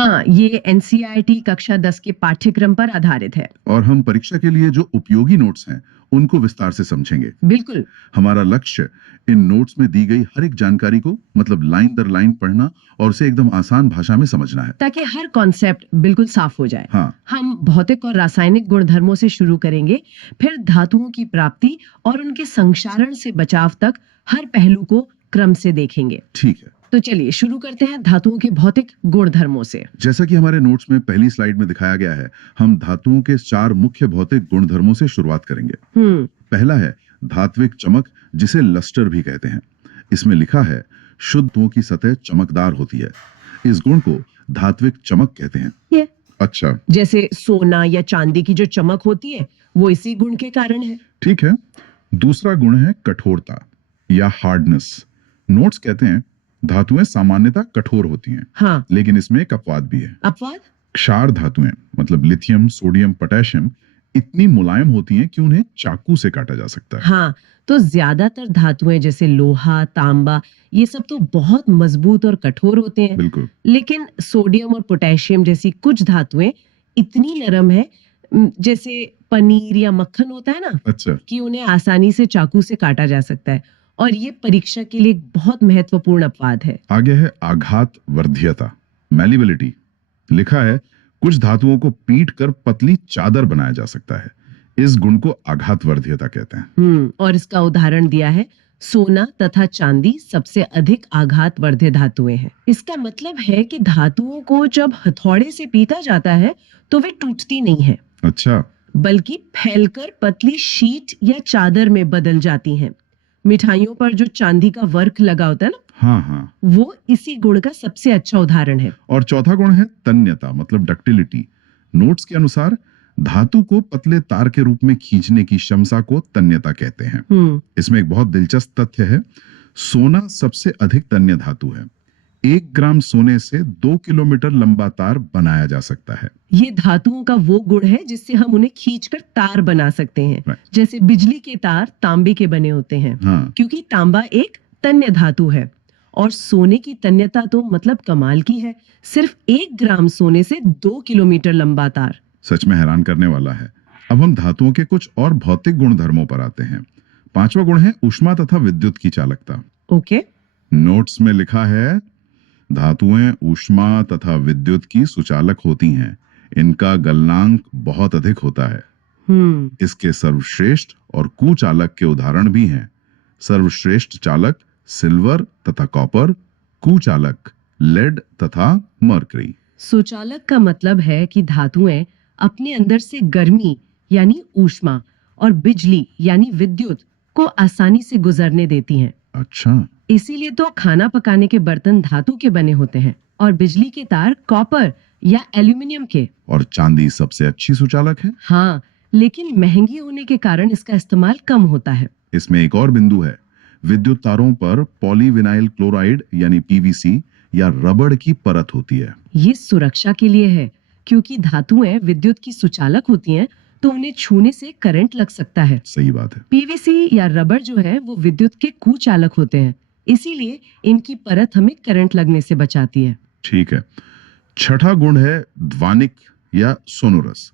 हाँ, ये एनसीईआरटी कक्षा 10 के पाठ्यक्रम पर आधारित है। और हम परीक्षा के लिए जो उपयोगी नोट्स हैं उनको विस्तार से समझेंगे। बिल्कुल। हमारा लक्ष्य इन नोट्स में दी गई हर एक जानकारी को मतलब लाइन दर लाइन पढ़ना और उसे एकदम आसान भाषा में समझना है, ताकि हर कॉन्सेप्ट बिल्कुल साफ हो जाए। हाँ। हम भौतिक और रासायनिक गुणधर्मों से शुरू करेंगे, फिर धातुओं की प्राप्ति और उनके संक्षारण से बचाव तक हर पहलू को क्रम से देखेंगे। ठीक है, तो चलिए शुरू करते हैं धातुओं के भौतिक गुणधर्मों से। जैसा कि हमारे नोट्स में पहली स्लाइड में दिखाया गया है, हम धातुओं के 4 मुख्य भौतिक गुणधर्मों से शुरुआत करेंगे। पहला है धात्विक चमक, जिसे लस्टर भी कहते हैं। इसमें लिखा है शुद्ध धातुओं की सतह चमकदार होती है। इस गुण को धात्विक चमक कहते हैं। ये अच्छा, जैसे सोना या चांदी की जो चमक होती है वो इसी गुण के कारण है। ठीक है। दूसरा गुण है कठोरता या हार्डनेस। नोट्स कहते हैं धातुएं सामान्यतः कठोर होती हैं, हाँ। लेकिन इसमें एक अपवाद भी है। अपवाद? क्षार धातुएं मतलब लिथियम, सोडियम, पोटेशियम इतनी मुलायम होती हैं कि उन्हें चाकू से काटा जा सकता है। हाँ, तो ज्यादातर धातुएं जैसे लोहा, तांबा, ये सब तो बहुत मजबूत और कठोर होते हैं। बिल्कुल। लेकिन सोडियम और पोटेशियम जैसी कुछ धातुएं इतनी नरम है, जैसे पनीर या मक्खन होता है ना, अच्छा, कि उन्हें आसानी से चाकू से काटा जा सकता है। और ये परीक्षा के लिए एक बहुत महत्वपूर्ण अपवाद है। आगे है आघात वर्ध्यता, मैलिबिलिटी। लिखा है कुछ धातुओं को पीट कर पतली चादर बनाया जा सकता है। इस गुण को आघात वर्ध्यता कहते हैं। और इसका उदाहरण दिया है सोना तथा चांदी सबसे अधिक आघात वर्ध्य धातुएं हैं। इसका मतलब है कि धातुओं को जब हथौड़े से पीटा जाता है तो वे टूटती नहीं है, अच्छा, बल्कि फैलकर पतली शीट या चादर में बदल जाती हैं। मिठाइयों पर जो चांदी का वर्क लगा होता है ना, हाँ हाँ, वो इसी गुण का सबसे अच्छा उदाहरण है। और चौथा गुण है तन्यता मतलब डक्टिलिटी। नोट्स के अनुसार धातु को पतले तार के रूप में खींचने की क्षमता को तन्यता कहते हैं। इसमें एक बहुत दिलचस्प तथ्य है, सोना सबसे अधिक तन्य धातु है। 1 ग्राम सोने से 2 किलोमीटर लंबा तार बनाया जा सकता है। ये धातुओं का वो गुण है जिससे हम उन्हें खींचकर तार बना सकते हैं। Right. जैसे बिजली के तार तांबे के बने होते हैं, हाँ। क्योंकि तांबा एक तन्य धातु है। और सोने की तन्यता तो मतलब कमाल की है, सिर्फ 1 ग्राम सोने से 2 किलोमीटर लंबा तार। सच में हैरान करने वाला है। अब हम धातुओं के कुछ और भौतिक गुणधर्मों पर आते हैं। 5वां गुण है ऊष्मा तथा विद्युत की चालकता। ओके। नोट्स में लिखा है धातुएं ऊष्मा तथा विद्युत की सुचालक होती हैं। इनका गलनांक बहुत अधिक होता है। इसके सर्वश्रेष्ठ और कुचालक के उदाहरण भी हैं। सर्वश्रेष्ठ चालक सिल्वर तथा कॉपर, कुचालक लेड तथा मरकरी। सुचालक का मतलब है कि धातुएं अपने अंदर से गर्मी यानी ऊष्मा और बिजली यानी विद्युत को आसानी से गुजरने देती हैं। अच्छा, इसीलिए तो खाना पकाने के बर्तन धातु के बने होते हैं और बिजली के तार कॉपर या एल्यूमिनियम के। और चांदी सबसे अच्छी सुचालक है। हाँ, लेकिन महंगी होने के कारण इसका इस्तेमाल कम होता है। इसमें एक और बिंदु है, विद्युत तारों पर पॉलीविनाइल क्लोराइड यानी पीवीसी या रबड़ की परत होती है। ये सुरक्षा के लिए है, क्योंकि धातुएं विद्युत की सुचालक होती हैं, तो उन्हें छूने से करंट लग सकता है। सही बात है। पीवीसी या रबड़ जो है वो विद्युत के कुचालक होते हैं, इसीलिए इनकी परत हमें करंट लगने से बचाती है। ठीक है। 6ठा गुण है ध्वनिक या सोनोरस।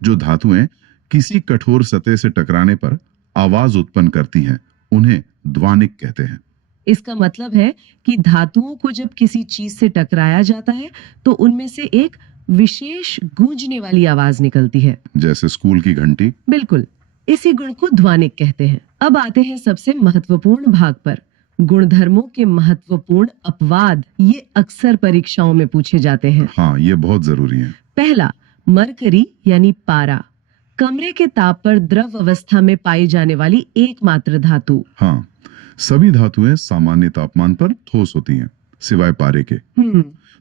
जो धातुएं किसी कठोर सतह से टकराने पर आवाज उत्पन्न करती हैं, उन्हें ध्वनिक कहते हैं। इसका मतलब है कि धातुओं को जब किसी चीज से टकराया जाता है तो उनमें से एक विशेष गूंजने वाली आवाज निकलती है, जैसे स्कूल की घंटी। बिल्कुल, इसी गुण को ध्वनिक कहते हैं। अब आते हैं सबसे महत्वपूर्ण भाग पर, गुणधर्मों के महत्वपूर्ण अपवाद। ये अक्सर परीक्षाओं में पूछे जाते हैं। हाँ, ये बहुत जरूरी है। पहला, मरकरी यानी पारा, कमरे के ताप पर द्रव अवस्था में पाई जाने वाली एकमात्र धातु। हाँ, सभी धातुएं सामान्य तापमान पर ठोस होती हैं, सिवाय पारे के,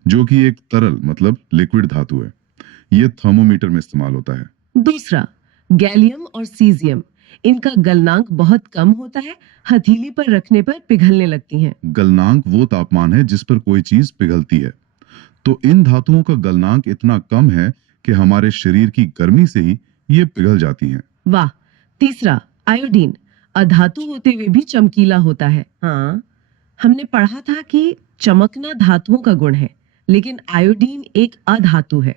जो कि एक तरल मतलब लिक्विड धातु है। ये थर्मोमीटर में इस्तेमाल होता है। दूसरा, गैलियम और सीजियम, इनका गलनांक बहुत कम होता है, हथेली पर रखने पर पिघलने लगती हैं। गलनांक वो तापमान है जिस पर कोई चीज पिघलती है, तो इन धातुओं का गलनांक इतना कम है कि हमारे शरीर की गर्मी से ही ये पिघल जाती हैं। वाह। तीसरा, आयोडीन, अधातु होते हुए भी चमकीला होता है। हाँ, हमने पढ़ा था कि चमकना धातुओं का गुण है, लेकिन आयोडीन एक अधातु है,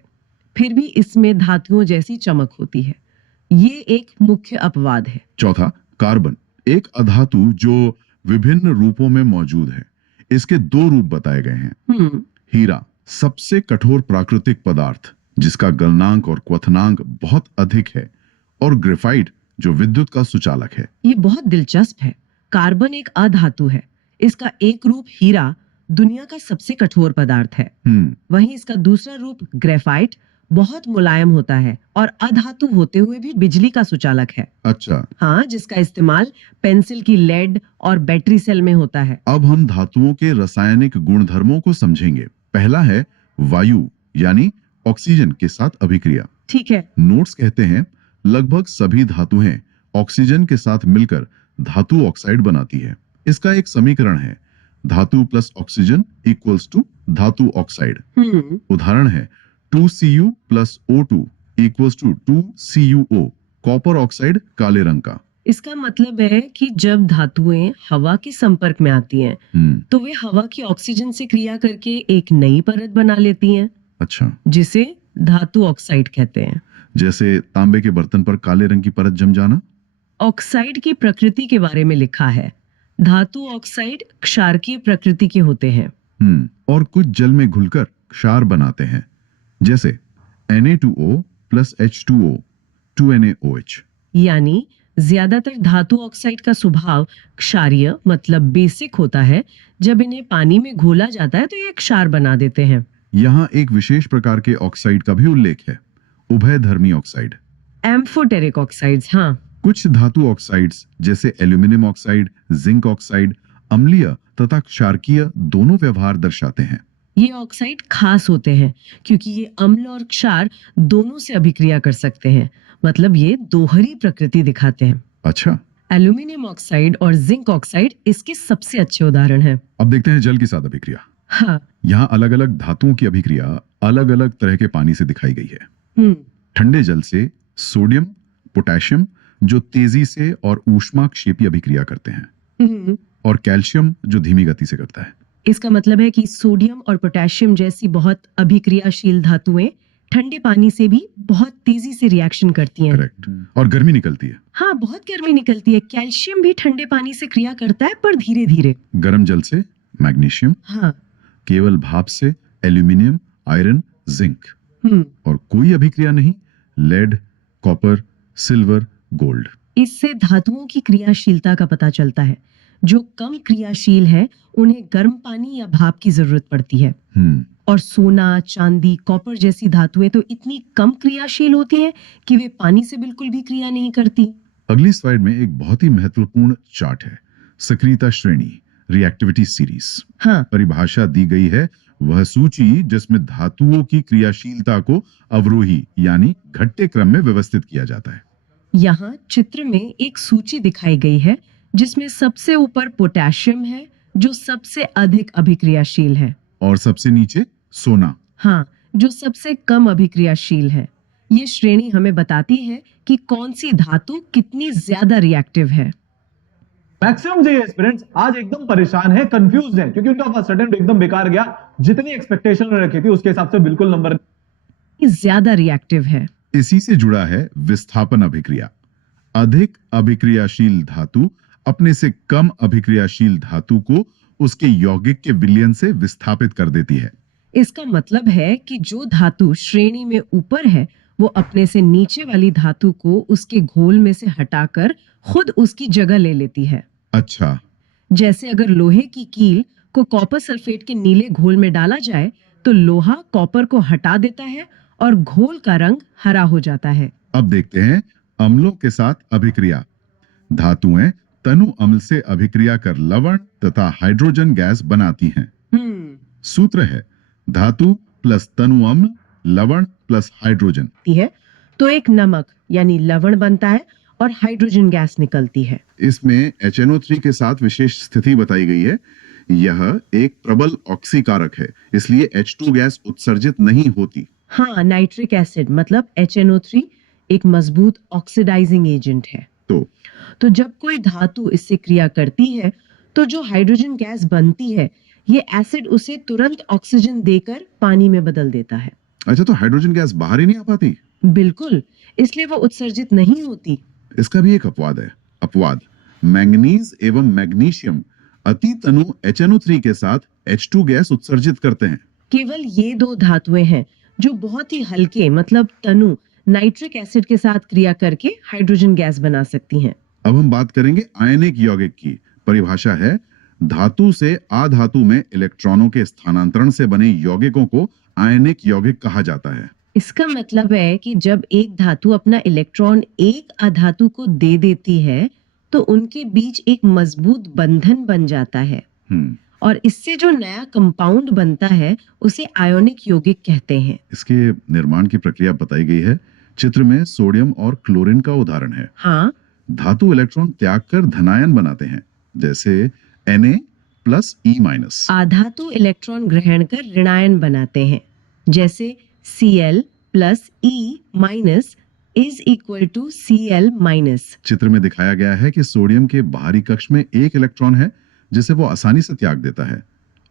फिर भी इसमें धातुओं जैसी चमक होती है। ये एक मुख्य अपवाद है। चौथा, कार्बन, एक अधातु जो विभिन्न रूपों में मौजूद है। इसके दो रूप बताए गए हैं। हीरा, सबसे कठोर प्राकृतिक पदार्थ जिसका गलनांक और क्वथनांक बहुत अधिक है, और ग्रेफाइट जो विद्युत का सुचालक है। ये बहुत दिलचस्प है। कार्बन एक अधातु है, इसका एक रूप हीरा दुनिया का सबसे कठोर पदार्थ है। वहीं इसका दूसरा रूप ग्रेफाइट बहुत मुलायम होता है और अधातु होते हुए भी बिजली का सुचालक है। अच्छा, हाँ, जिसका इस्तेमाल पेंसिल की लेड और बैटरी सेल में होता है। अब हम धातुओं के रासायनिक गुणधर्मों को समझेंगे। पहला है वायु यानी ऑक्सीजन के साथ अभिक्रिया। ठीक है। नोट्स कहते हैं लगभग सभी धातुएं ऑक्सीजन के साथ मिलकर धातु ऑक्साइड बनाती है। इसका एक समीकरण है, धातु प्लस ऑक्सीजन इक्वल्स टू धातु ऑक्साइड। उदाहरण है 2Cu plus O2 equals to 2CuO, copper oxide काले रंग का। इसका मतलब है कि जब धातुएं हवा के संपर्क में आती हैं, तो वे हवा की ऑक्सीजन से क्रिया करके एक नई परत बना लेती हैं। अच्छा, जिसे धातु ऑक्साइड कहते हैं। जैसे तांबे के बर्तन पर काले रंग की परत जम जाना। ऑक्साइड की प्रकृति के बारे में लिखा है, धातु ऑक्साइड क्षारकीय प्रकृति के होते हैं। और कुछ जल में घुलकर क्षार बनाते हैं, जैसे Na2O प्लस H2O 2NaOH। यानी ज्यादातर धातु ऑक्साइड का स्वभाव क्षारीय मतलब बेसिक होता है। जब इन्हें पानी में घोला जाता है तो ये क्षार बना देते हैं। यहाँ एक विशेष प्रकार के ऑक्साइड का भी उल्लेख है, उभयधर्मी ऑक्साइड, एम्फोटेरिक ऑक्साइड्स। हाँ, कुछ धातु ऑक्साइड्स जैसे एल्यूमिनियम ऑक्साइड, जिंक ऑक्साइड अम्लीय तथा क्षारकीय दोनों व्यवहार दर्शाते हैं। ये ऑक्साइड खास होते हैं क्योंकि ये अम्ल और क्षार दोनों से अभिक्रिया कर सकते हैं, मतलब ये दोहरी प्रकृति दिखाते हैं। अच्छा, एल्यूमिनियम ऑक्साइड और जिंक ऑक्साइड इसके सबसे अच्छे उदाहरण हैं। अब देखते हैं जल के साथ अभिक्रिया। हाँ, यहाँ अलग अलग धातुओं की अभिक्रिया अलग अलग तरह के पानी से दिखाई गई है। ठंडे जल से सोडियम पोटेशियम जो तेजी से और ऊष्माक्षेपी अभिक्रिया करते हैं, और कैल्शियम जो धीमी गति से करता है। इसका मतलब है कि सोडियम और पोटेशियम जैसी बहुत अभिक्रियाशील धातुएं ठंडे पानी से भी बहुत तेजी से रिएक्शन करती हैं। करेक्ट, और गर्मी निकलती है। हाँ, बहुत गर्मी निकलती है। कैल्शियम भी ठंडे पानी से क्रिया करता है पर धीरे धीरे। गर्म जल से मैग्नीशियम, हाँ, केवल भाप से एल्यूमिनियम, आयरन, जिंक, और कोई अभिक्रिया नहीं, लेड, कॉपर, सिल्वर, गोल्ड। इससे धातुओं की क्रियाशीलता का पता चलता है। जो कम क्रियाशील है उन्हें गर्म पानी या भाप की जरूरत पड़ती है। और सोना, चांदी, कॉपर जैसी धातुएं तो इतनी कम क्रियाशील होती हैं कि वे पानी से बिल्कुल भी क्रिया नहीं करती। अगली स्लाइड में एक बहुत ही महत्वपूर्ण चार्ट है, सक्रियता श्रेणी, रिएक्टिविटी सीरीज। हाँ, परिभाषा दी गई है, वह सूची जिसमें धातुओं की क्रियाशीलता को अवरोही यानी घटते क्रम में व्यवस्थित किया जाता है। यहाँ चित्र में एक सूची दिखाई गई है जिसमें सबसे ऊपर पोटेशियम है जो सबसे अधिक अभिक्रियाशील है, और सबसे नीचे सोना, हाँ, जो सबसे कम अभिक्रियाशील है। ये श्रेणी हमें बताती है कि कौन सी धातु कितनी ज्यादा रिएक्टिव है। मैक्सिमम जे एस्पिरेंट्स आज एकदम परेशान है, कंफ्यूज है, क्योंकि उनका फर्स्ट अटेम्प्ट एकदम बेकार गया। जितनी एक्सपेक्टेशन रखी थी उसके हिसाब से बिल्कुल नंबर ज्यादा रिएक्टिव है। इसी से जुड़ा है विस्थापन अभिक्रिया। अधिक अभिक्रियाशील धातु अपने से कम अभिक्रियाशील धातु को उसके यौगिक के विलयन से विस्थापित कर देती है। इसका मतलब है कि जो धातु श्रेणी में ऊपर है वो अपने से नीचे वाली धातु को उसके घोल में से हटाकर खुद उसकी जगह ले लेती है। अच्छा, जैसे अगर लोहे की कील को कॉपर सल्फेट के नीले घोल में डाला जाए तो लोहा कॉपर को हटा देता है और घोल का रंग हरा हो जाता है। अब देखते हैं अम्लों के साथ अभिक्रिया। धातुएं तनु अम्ल से अभिक्रिया कर लवण तथा हाइड्रोजन गैस बनाती हैं। सूत्र है धातु प्लस तनु अम्ल लवण प्लस हाइड्रोजन है तो एक नमक यानी लवण बनता है और हाइड्रोजन गैस निकलती है। इसमें HNO3 के साथ विशेष स्थिति बताई गई है। यह एक प्रबल ऑक्सीकारक है, इसलिए H2 गैस उत्सर्जित नहीं होती। हाँ, नाइट्रिक एसिड मतलब HNO3 एक मजबूत ऑक्सीडाइजिंग एजेंट है। तो जब कोई धातु इससे क्रिया करती है तो जो हाइड्रोजन गैस बनती है ये एसिड उसे तुरंत ऑक्सीजन देकर पानी में बदल देता है। अच्छा, तो हाइड्रोजन गैस बाहर ही नहीं आ पाती? बिल्कुल, इसलिए वो उत्सर्जित नहीं होती। इसका भी एक अपवाद है। अपवाद, मैंगनीज एवं मैग्नीशियम अति तनु HNO3 के साथ H2 गैस उत्सर्जित करते हैं। केवल ये दो धातुएं हैं जो बहुत ही हल्के मतलब तनु नाइट्रिक एसिड के साथ क्रिया करके हाइड्रोजन गैस बना सकती हैं। अब हम बात करेंगे आयनिक यौगिक की। परिभाषा है, धातु से अधातु में इलेक्ट्रॉनों के स्थानांतरण से बने यौगिकों को आयनिक यौगिक कहा जाता है। इसका मतलब है कि जब एक धातु अपना इलेक्ट्रॉन एक अधातु को दे देती है तो उनके बीच एक मजबूत बंधन बन जाता है और इससे जो नया कंपाउंड बनता है उसे आयोनिक यौगिक कहते हैं। इसके निर्माण की प्रक्रिया बताई गई है। चित्र में सोडियम और क्लोरीन का उदाहरण है। हाँ, धातु इलेक्ट्रॉन त्याग कर धनायन बनाते हैं, जैसे Na+E-। आधातु इलेक्ट्रॉन ग्रहण कर ऋणायन बनाते हैं, जैसे Cl+E- is equal to Cl-। चित्र में दिखाया गया है कि सोडियम के बाहरी कक्ष में एक इलेक्ट्रॉन है जिसे वो आसानी से त्याग देता है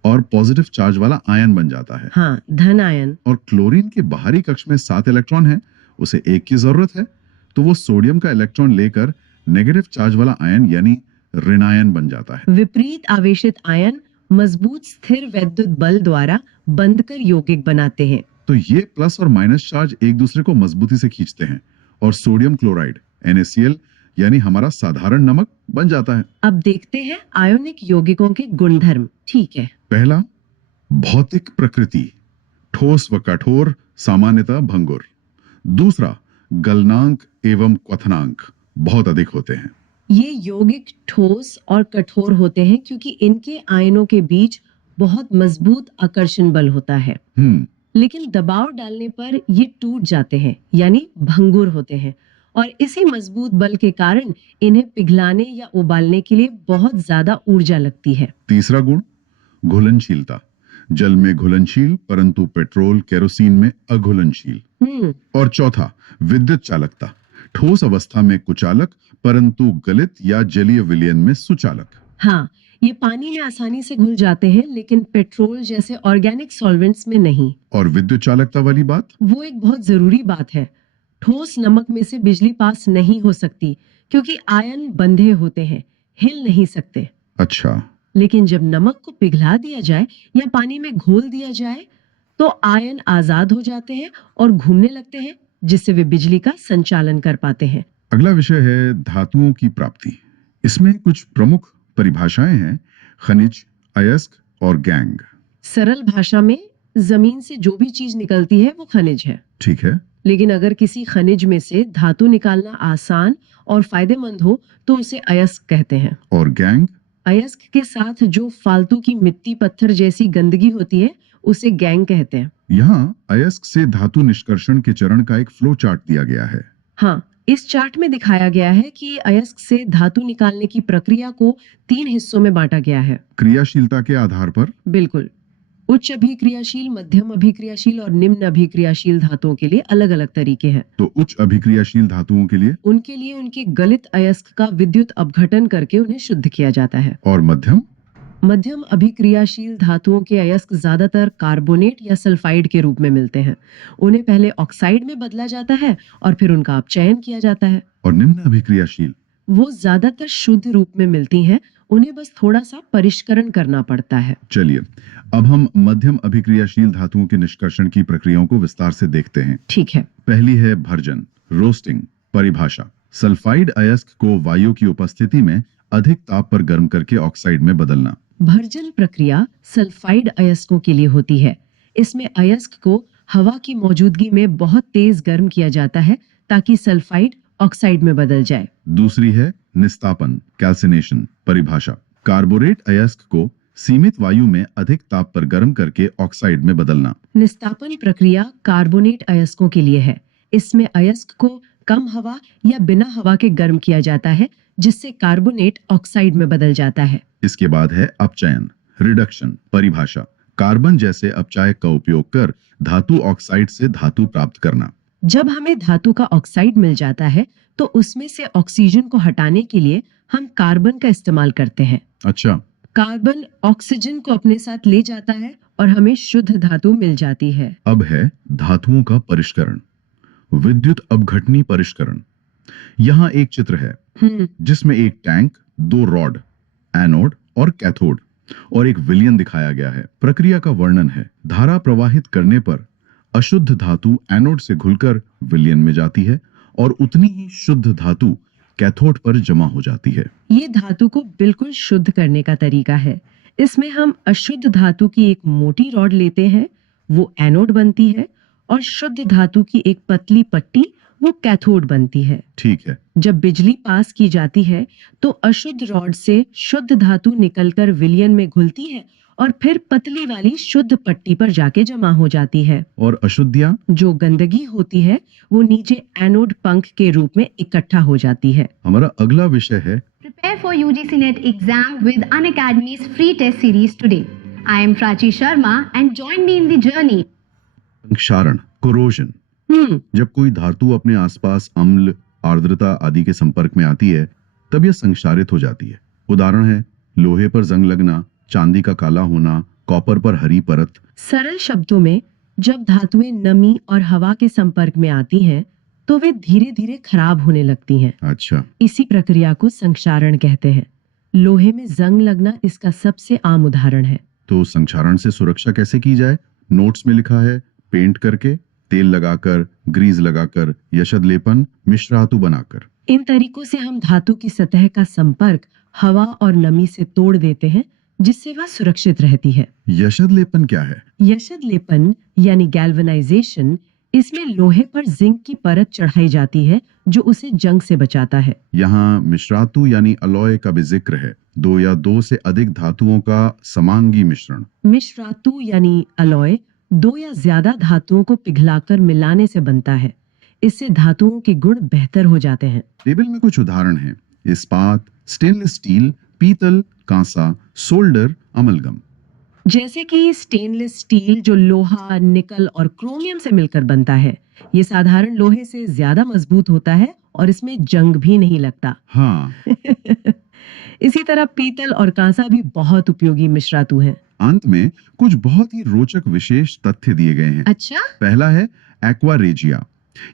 और पॉजिटिव चार्ज वाला आयन बन जाता है। हाँ, धन आयन। और क्लोरीन के बाहरी कक्ष में 7 इलेक्ट्रॉन है, उसे एक की जरूरत है, तो वो सोडियम का इलेक्ट्रॉन लेकर नेगेटिव चार्ज वाला आयन यानी ऋणायन बन जाता है। विपरीत आवेशित आयन मजबूत स्थिर वैद्युत बल द्वारा बंधकर यौगिक बनाते हैं। तो ये प्लस और माइनस चार्ज एक दूसरे को मजबूती से खींचते हैं और सोडियम क्लोराइड NaCl यानी हमारा साधारण नमक बन जाता है। अब देखते हैं आयोनिक यौगिकों के गुणधर्म। ठीक है। पहला, भौतिक प्रकृति, ठोस व कठोर, सामान्यतः भंगुर। दूसरा, गलनांक एवं क्वथनांक बहुत अधिक होते हैं। ये यौगिक ठोस और कठोर होते हैं क्योंकि इनके आयनों के बीच बहुत मजबूत आकर्षण बल होता है, लेकिन दबाव डालने पर ये टूट जाते हैं यानी भंगुर होते हैं और इसी मजबूत बल के कारण इन्हें पिघलाने या उबालने के लिए बहुत ज्यादा ऊर्जा लगती है। तीसरा गुण, घुलनशीलता, जल में घुलनशील परंतु पेट्रोल केरोसिन में अघुलनशील। और चौथा, विद्युत चालकता, ठोस अवस्था में कुचालक परंतु गलित या जलीय विलयन में सुचालक। हाँ, ये पानी में आसानी से घुल जाते हैं लेकिन पेट्रोल जैसे ऑर्गेनिक सॉल्वेंट्स में नहीं। और विद्युत चालकता वाली बात, वो एक बहुत जरूरी बात है। ठोस नमक में से बिजली पास नहीं हो सकती क्योंकि आयन बंधे होते हैं, हिल नहीं सकते। अच्छा, लेकिन जब नमक को पिघला दिया जाए या पानी में घोल दिया जाए तो आयन आजाद हो जाते हैं और घूमने लगते हैं, जिससे वे बिजली का संचालन कर पाते हैं। अगला विषय है धातुओं की प्राप्ति। इसमें कुछ प्रमुख परिभाषाएं हैं, खनिज, अयस्क और गैंग। सरल भाषा में जमीन से जो भी चीज निकलती है वो खनिज है। ठीक है। लेकिन अगर किसी खनिज में से धातु निकालना आसान और फायदेमंद हो तो उसे अयस्क कहते हैं। और गैंग? अयस्क के साथ जो फालतू की मिट्टी पत्थर जैसी गंदगी होती है उसे गैंग कहते हैं। यहाँ अयस्क से धातु निष्कर्षण के चरण का एक फ्लो चार्ट दिया गया है। हाँ, इस चार्ट में दिखाया गया है कि अयस्क से धातु निकालने की प्रक्रिया को 3 हिस्सों में बांटा गया है। क्रियाशीलता के आधार पर? बिल्कुल। उच्च अभिक्रियाशील, मध्यम अभिक्रियाशील और निम्न अभिक्रियाशील धातुओं के लिए अलग अलग तरीके हैं। तो उच्च अभिक्रियाशील धातुओं के लिए? उनके लिए उनके गलित अयस्क का विद्युत अपघटन करके उन्हें शुद्ध किया जाता है। और मध्यम? मध्यम अभिक्रियाशील धातुओं के अयस्क ज्यादातर कार्बोनेट या सल्फाइड के रूप में मिलते हैं। उन्हें पहले ऑक्साइड में बदला जाता है और फिर उनका अपचयन किया जाता है। और निम्न अभिक्रियाशील? वो ज्यादातर शुद्ध रूप में मिलती हैं, उन्हें बस थोड़ा सा परिष्करण करना पड़ता है। चलिए, अब हम मध्यम अभिक्रियाशील धातुओं के निष्कर्षण की प्रक्रियाओं को विस्तार से देखते हैं। ठीक है। पहली है भर्जन, रोस्टिंग। परिभाषा, सल्फाइड अयस्क को वायु की उपस्थिति में अधिक ताप पर गर्म करके ऑक्साइड में बदलना। भर्जन प्रक्रिया सल्फाइड अयस्कों के लिए होती है। इसमें अयस्क को हवा की मौजूदगी में बहुत तेज गर्म किया जाता है ताकि सल्फाइड ऑक्साइड में बदल जाए। दूसरी है निस्तापन, कैल्सिनेशन। परिभाषा, कार्बोरेट अयस्क को सीमित वायु में अधिक ताप पर गर्म करके ऑक्साइड में बदलना। निस्तापन प्रक्रिया कार्बोनेट अयस्कों के लिए है। इसमें अयस्क को कम हवा या बिना हवा के गर्म किया जाता है जिससे कार्बोनेट ऑक्साइड में बदल जाता है। इसके बाद है अपचयन, रिडक्शन। परिभाषा, कार्बन जैसे अपचायक का उपयोग कर धातु ऑक्साइड से धातु प्राप्त करना। जब हमें धातु का ऑक्साइड मिल जाता है तो उसमें से ऑक्सीजन को हटाने के लिए हम कार्बन का इस्तेमाल करते हैं। अच्छा, कार्बन ऑक्सीजन को अपने साथ ले जाता है और हमें शुद्ध धातु मिल जाती है। अब है धातुओं का परिष्करण, विद्युत अपघटनी परिष्करण। यहाँ एक चित्र है जिसमें एक टैंक, दो रॉड, एनोड और कैथोड और एक विलयन दिखाया गया है। प्रक्रिया का वर्णन है। धारा प्रवाहित करने पर अशुद्ध धातु एनोड से घुलकर विलयन में जाती है और उतनी ही शुद्ध धातु कैथोड पर जमा हो जाती है। ये धातु को बिल्कुल शुद्ध करने का तरीका है। इसमें हम अशुद्ध धातु की एक मोटी रॉड लेते हैं, वो एनोड बनती है, और शुद्ध धातु की एक पतली पट्टी, वो कैथोड बनती है। ठीक है। जब बिजली पास की जाती है तो अशुद्ध रॉड से शुद्ध धातु निकलकर विलयन में घुलती है और फिर पतली वाली शुद्ध पट्टी पर जाके जमा हो जाती है। और अशुद्धियां? जो गंदगी होती है वो नीचे एनोड पंख के रूप में इकट्ठा हो जाती है। हमारा अगला विषय है Prepare for UGC NET exam with Unacademy's free test series today. I am Prachi Sharma and join me in the journey. क्षारण, कोरोजन। जब कोई धातु अपने आसपास अम्ल, आर्द्रता आदि के संपर्क में आती है तब यह संक्षारित हो जाती है। उदाहरण है लोहे पर जंग लगना, चांदी का काला होना, कॉपर पर हरी परत। सरल शब्दों में जब धातुएं नमी और हवा के संपर्क में आती हैं तो वे धीरे धीरे खराब होने लगती हैं। अच्छा। इसी प्रक्रिया को संक्षारण कहते हैं। लोहे में जंग लगना इसका सबसे आम उदाहरण है। तो संक्षारण से सुरक्षा कैसे की जाए? नोट्स में लिखा है पेंट करके, तेल लगाकर, ग्रीस लगाकर, यशद लेपन, मिश्रातु बनाकर। इन तरीकों से हम धातु की सतह का संपर्क हवा और नमी से तोड़ देते हैं जिससे वह सुरक्षित रहती है। यशद लेपन क्या है? यशद लेपन यानी गैल्वेनाइजेशन, इसमें लोहे पर जिंक की परत चढ़ाई जाती है जो उसे जंग से बचाता है। यहाँ मिश्रातु यानी अलॉय का भी जिक्र है, दो या दो से अधिक धातुओं का समांगी मिश्रण। मिश्रातु यानी अलॉय दो या ज्यादा धातुओं को पिघलाकर मिलाने से बनता है। इससे धातुओं के गुण बेहतर हो जाते हैं। टेबल में कुछ उदाहरण हैं: इस्पात, स्टेनलेस स्टील, पीतल, कांसा, सोल्डर, अमलगम। जैसे कि स्टेनलेस स्टील जो लोहा, निकल और क्रोमियम से मिलकर बनता है। ये साधारण लोहे से ज्यादा मजबूत होता है और इसमें जंग भी नहीं लगता। हाँ। इसी तरह पीतल और कांसा भी बहुत उपयोगी मिश्रातु हैं। अंत में कुछ बहुत ही रोचक विशेष तथ्य दिए गए हैं। अच्छा। पहला है एक्वा रेजिया।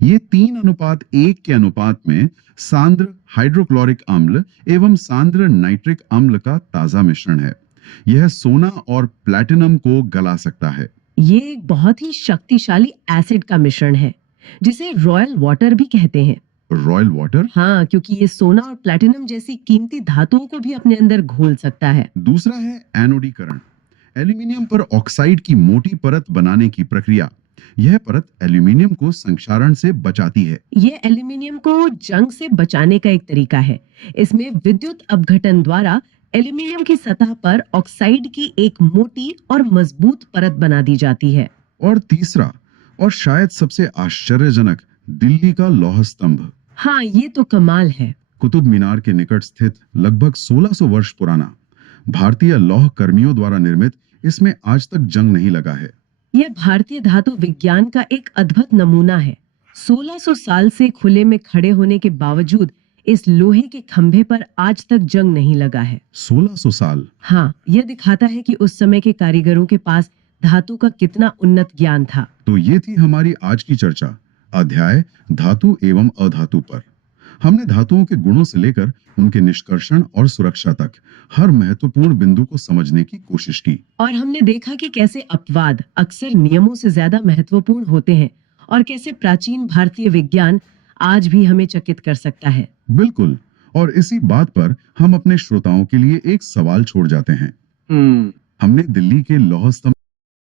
ये 3:1 के अनुपात में सांद्र हाइड्रोक्लोरिक अम्ल एवं सांद्र नाइट्रिक अम्ल का ताजा मिश्रण है। यह सोना और प्लैटिनम को गला सकता है। ये एक बहुत ही शक्तिशाली एसिड का मिश्रण है जिसे रॉयल वाटर भी कहते हैं। Royal water? हाँ, क्योंकि ये सोना और प्लैटिनम जैसी कीमती धातुओं को भी अपने अंदर घोल सकता है। दूसरा है एनोडीकरण। एल्यूमिनियम पर ऑक्साइड की मोटी परत बनाने की प्रक्रिया। यह परत एल्यूमिनियम को संक्षारण से बचाती है। यह एल्यूमिनियम को जंग से बचाने का एक तरीका है। इसमें विद्युत अपघटन द्वारा एल्यूमिनियम की सतह पर ऑक्साइड की एक मोटी और मजबूत परत बना दी जाती है। और तीसरा और शायद सबसे आश्चर्यजनक, दिल्ली का लौह स्तंभ। हाँ, ये तो कमाल है। कुतुब मीनार के निकट स्थित लगभग 1600 वर्ष पुराना भारतीय लौह कर्मियों द्वारा निर्मित, इसमें आज तक जंग नहीं लगा है। यह भारतीय धातु विज्ञान का एक अद्भुत नमूना है। 1600 साल से खुले में खड़े होने के बावजूद इस लोहे के खंभे पर आज तक जंग नहीं लगा है। 1600 साल? हाँ, यह दिखाता है कि उस समय के कारीगरों के पास धातु का कितना उन्नत ज्ञान था। तो ये थी हमारी आज की चर्चा, अध्याय धातु एवं अधातु पर। हमने धातुओं के गुणों से लेकर उनके निष्कर्षण और सुरक्षा तक हर महत्वपूर्ण बिंदु को समझने की कोशिश की। और हमने देखा कि कैसे अपवाद अक्सर नियमों से ज्यादा महत्वपूर्ण होते हैं और कैसे प्राचीन भारतीय विज्ञान आज भी हमें चकित कर सकता है। बिल्कुल। और इसी बात पर हम अपने श्रोताओं के लिए एक सवाल छोड़ जाते हैं। हमने दिल्ली के लौह स्तंभ